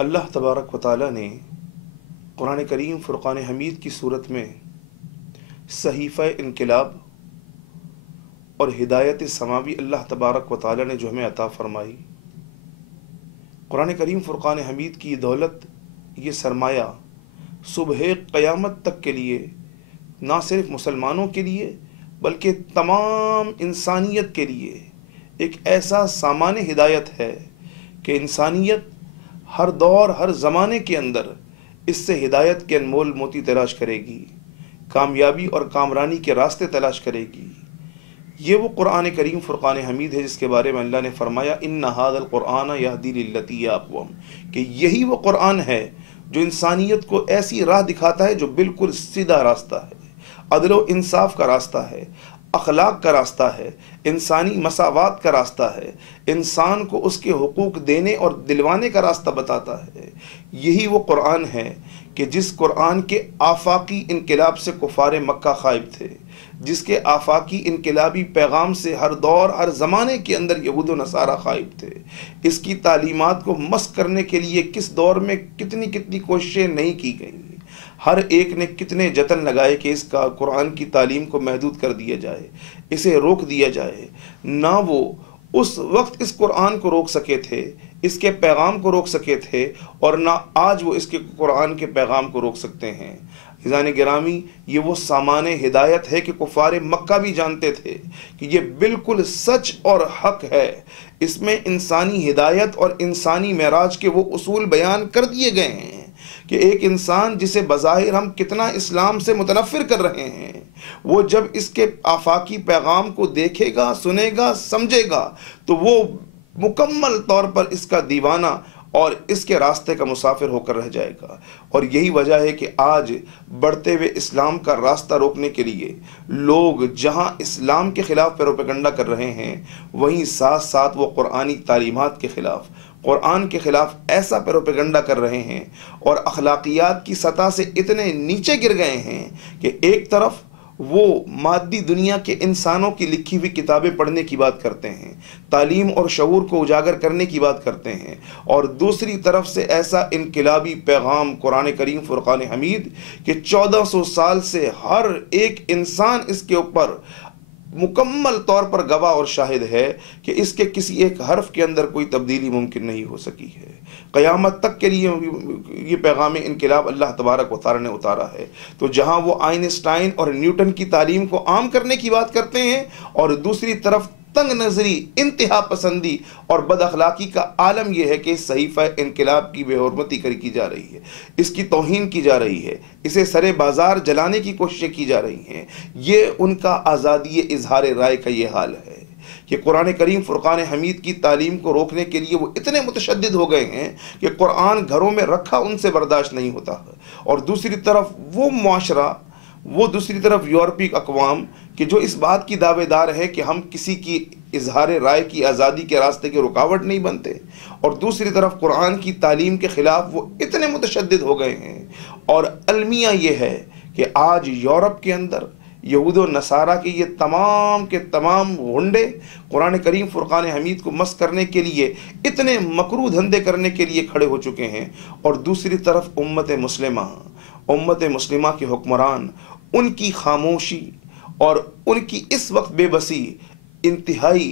अल्लाह तबारक व तआला ने कुरान करीम फ़ुरक़ान हमीद की सूरत में सहीफ़ा इनक़िलाब और हिदायत समावी अल्लाह तबारक व तआला ने जो हमें अता फ़रमाई, कुरान करीम फ़ुरक़ान हमीद की दौलत, ये सरमाया सुबह क़यामत तक के लिए, ना सिर्फ मुसलमानों के लिए बल्कि तमाम इंसानियत के लिए एक ऐसा सामान हिदायत है कि इंसानियत हर दौर हर ज़माने के अंदर इससे हिदायत के अनमोल मोती तलाश करेगी, कामयाबी और कामरानी के रास्ते तलाश करेगी। ये वो कुरान करीम फ़ुरक़ान हमीद है जिसके बारे में अल्लाह ने फरमाया, इन्ना हाज़ल क़ुरआन यहदी लिल्लती हिय अक़वम, कि यही वो कुरान है जो इंसानियत को ऐसी राह दिखाता है जो बिल्कुल सीधा रास्ता है, अदल व इंसाफ का रास्ता है, अखलाक का रास्ता है, इंसानी मसावात का रास्ता है, इंसान को उसके हुकूक देने और दिलवाने का रास्ता बताता है। यही वो कुरान है कि जिस कुरान के आफाकी इनकलाब से कुफार मक्का खाइब थे, जिसके आफाकी इनकलाबी पैगाम से हर दौर हर ज़माने के अंदर यहूद व नसारा खाइब थे। इसकी तालीमात को मस्क करने के लिए किस दौर में कितनी कितनी कोशिशें नहीं की गई, हर एक ने कितने जतन लगाए कि इसका कुरान की तालीम को महदूद कर दिया जाए, इसे रोक दिया जाए। ना वो उस वक्त इस कुरान को रोक सके थे, इसके पैगाम को रोक सके थे, और ना आज वो इसके कुरान के पैगाम को रोक सकते हैं। हिज़ान गिरामी, ये वो सामाने हिदायत है कि कुफार मक्का भी जानते थे कि ये बिल्कुल सच और हक है। इसमें इंसानी हिदायत और इंसानी मेराज के वो उसूल बयान कर दिए गए हैं कि एक इंसान जिसे बज़ाहिर हम कितना इस्लाम से मुतनफ़िर कर रहे हैं, वो जब इसके आफाकी पैगाम को देखेगा, सुनेगा, समझेगा तो वो मुकम्मल तौर पर इसका दीवाना और इसके रास्ते का मुसाफिर होकर रह जाएगा। और यही वजह है कि आज बढ़ते हुए इस्लाम का रास्ता रोकने के लिए लोग जहां इस्लाम के ख़िलाफ़ प्रोपेगेंडा कर रहे हैं, वहीं साथ साथ वो कुरानी तालीमात के ख़िलाफ़, कुरान के ख़िलाफ़ ऐसा प्रोपेगेंडा कर रहे हैं और अखलाकियात की सतह से इतने नीचे गिर गए हैं कि एक तरफ वो मादी दुनिया के इंसानों की लिखी हुई किताबें पढ़ने की बात करते हैं, तालीम और शऊर को उजागर करने की बात करते हैं, और दूसरी तरफ से ऐसा इनकलाबी पैगाम कुरान करीम फ़ुरक़ान हमीद कि 1400 साल से हर एक इंसान इसके ऊपर मुकम्मल तौर पर गवाह और शाहिद है कि इसके किसी एक हर्फ के अंदर कोई तब्दीली मुमकिन नहीं हो सकी है। क़यामत तक के लिए ये पैगाम इनकलाब अल्लाह तबारक व तआला ने उतारा है। तो जहाँ वो आइंस्टाइन और न्यूटन की तालीम को आम करने की बात करते हैं, और दूसरी तरफ तंग नज़री, इंतहा पसंदी और बद अखलाकी का आलम यह है कि सहीफ़ा इनकलाब की बेहुरमती की जा रही है, इसकी तौहीन की जा रही है, इसे सरे बाज़ार जलाने की कोशिशें की जा रही हैं। ये उनका आज़ादी इजहार राय का ये हाल है कि कुरान करीम फ़ुरक़ान हमीद की तालीम को रोकने के लिए वो इतने मुतशद्दिद हो गए हैं कि कुरान घरों में रखा उनसे बर्दाश्त नहीं होता। और दूसरी तरफ वो मुआशरा, वो दूसरी तरफ यूरोपीय अक़वाम कि जो इस बात की दावेदार है कि हम किसी की इजहार राय की आज़ादी के रास्ते की रुकावट नहीं बनते, और दूसरी तरफ कुरान की तालीम के ख़िलाफ़ वो इतने मुतशद्दिद हो गए हैं। और अलमिया ये है कि आज यूरोप के अंदर यहूद व नसारा के ये तमाम के तमाम गुंडे कुरान करीम फ़ुरक़ान हमीद को मस्क करने के लिए, इतने मकरू धंधे करने के लिए खड़े हो चुके हैं। और दूसरी तरफ उम्मत मुस्लिमा के हुक्मरान, उनकी खामोशी और उनकी इस वक्त बेबसी इंतहाई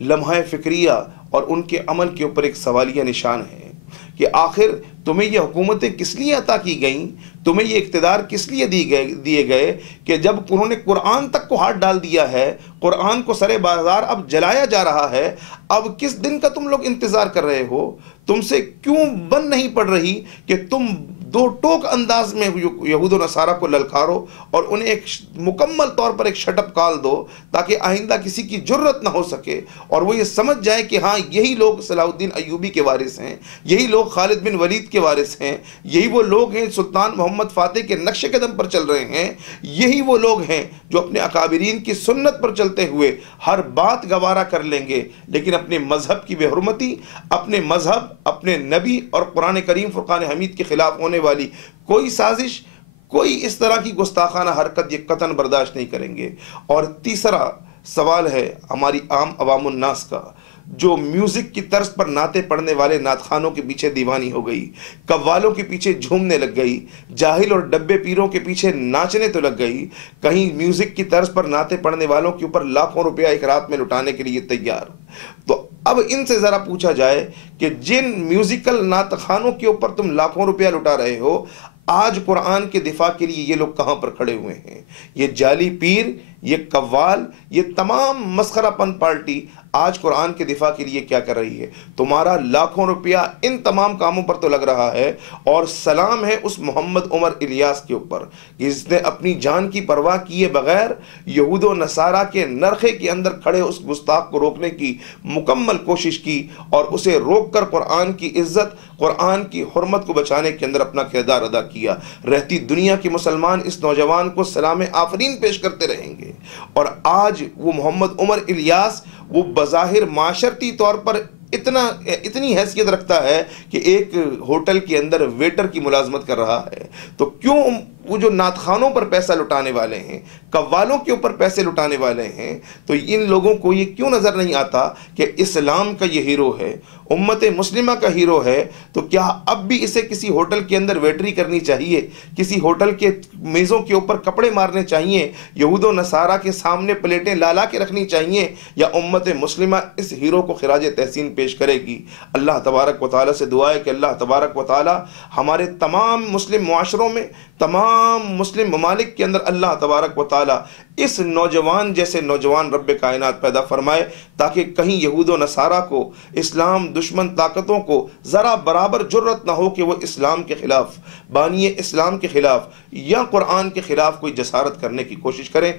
लम्हा फ़िक्रिया और उनके अमल के ऊपर एक सवालिया निशान है कि आखिर तुम्हें ये हुकूमतें किस लिए अता की गईं, तुम्हें ये इक़्तिदार किस लिए दिए गए कि जब उन्होंने कुरान तक को हाथ डाल दिया है, कुरान को सरे बाज़ार अब जलाया जा रहा है, अब किस दिन का तुम लोग इंतज़ार कर रहे हो? तुमसे क्यों बन नहीं पड़ रही कि तुम दो टोक अंदाज में यहूद व नसारा को ललकारो और उन्हें एक मुकम्मल तौर पर एक शटअप कॉल दो, ताकि आइंदा किसी की जुर्रत ना हो सके और वो ये समझ जाए कि हाँ, यही लोग सलाहुद्दीन अय्यूबी के वारिस हैं, यही लोग खालिद बिन वलीद के वारिस हैं, यही वो लोग हैं सुल्तान मोहम्मद फ़ातिह के नक्शे कदम पर चल रहे हैं, यही वो लोग हैं जो अपने अकाबिरीन की सुन्नत पर चलते हुए हर बात गवारा कर लेंगे, लेकिन अपने मज़हब की बेहुरमती, अपने मज़हब, अपने नबी और कुरान करीम फ़ुरक़ान हमीद के ख़िलाफ़ होने वाली कोई साजिश, कोई इस तरह की गुस्ताखाना हरकत ये कतन बर्दाश्त नहीं करेंगे। और तीसरा सवाल है हमारी आम अवामुन्नास का, जो म्यूजिक की तर्ज पर नाते पढ़ने वाले नातखानों के पीछे दीवानी हो गई, कव्वालों के पीछे झूमने लग गई, जाहिल और डब्बे पीरों के पीछे नाचने तो लग गई, कहीं म्यूजिक की तर्ज पर नाते पढ़ने वालों के ऊपर लाखों रुपया एक रात में लुटाने के लिए तैयार। तो अब इनसे जरा पूछा जाए कि जिन म्यूजिकल नातखानों के ऊपर तुम लाखों रुपया लुटा रहे हो, आज कुरान के दिफा के लिए ये लोग कहां पर खड़े हुए हैं? ये जाली पीर, ये कव्वाल, ये तमाम मस्खरापन पार्टी आज कुरान के दिफा के लिए क्या कर रही है? तुम्हारा लाखों रुपया इन तमाम कामों पर तो लग रहा है, और सलाम है उस मोहम्मद उमर इलियास के ऊपर जिसने अपनी जान की परवाह किए बगैर यहूद व नसारा के नरखे के अंदर खड़े उस गुस्ताख को रोकने की मुकम्मल कोशिश की और उसे रोककर कुरान की इज्जत, कुरान की हुर्मत को बचाने के अंदर अपना किरदार अदा किया। रहती दुनिया के मुसलमान इस नौजवान को सलाम आफरीन पेश करते रहेंगे। और आज वो मोहम्मद उमर इलियास वो बज़ाहिर माशरती तौर पर इतनी हैसियत रखता है कि एक होटल के अंदर वेटर की मुलाजमत कर रहा है। तो क्यों वो जो नातखानों पर पैसा लुटाने वाले हैं, कव्वालों के ऊपर पैसे लुटाने वाले हैं, तो इन लोगों को ये क्यों नजर नहीं आता कि इस्लाम का ये हीरो है, उम्मत मुस्लिमा का हीरो है? तो क्या अब भी इसे किसी होटल के अंदर वेटरी करनी चाहिए, किसी होटल के मेज़ों के ऊपर कपड़े मारने चाहिए, यहूदो नसारा के सामने प्लेटें ला के रखनी चाहिए, या उम्मत मुस्लिमा इस हीरो को खिराज तहसीन पेश करेगी? अल्लाह तबारक व तआला से दुआ है कि अल्लाह तबारक व तआला हमारे तमाम मुस्लिम मुआशरों में, तमाम मुस्लिम ममालिक के अंदर अल्लाह तबारक व तआला इस नौजवान जैसे नौजवान रब्बे कायनात पैदा फरमाए, ताकि कहीं यहूद व नसारा को, इस्लाम दुश्मन ताकतों को ज़रा बराबर जुर्रत ना हो कि वो इस्लाम के ख़िलाफ़, बानिए इस्लाम के ख़िलाफ़ या कुरान के ख़िलाफ़ कोई जसारत करने की कोशिश करें।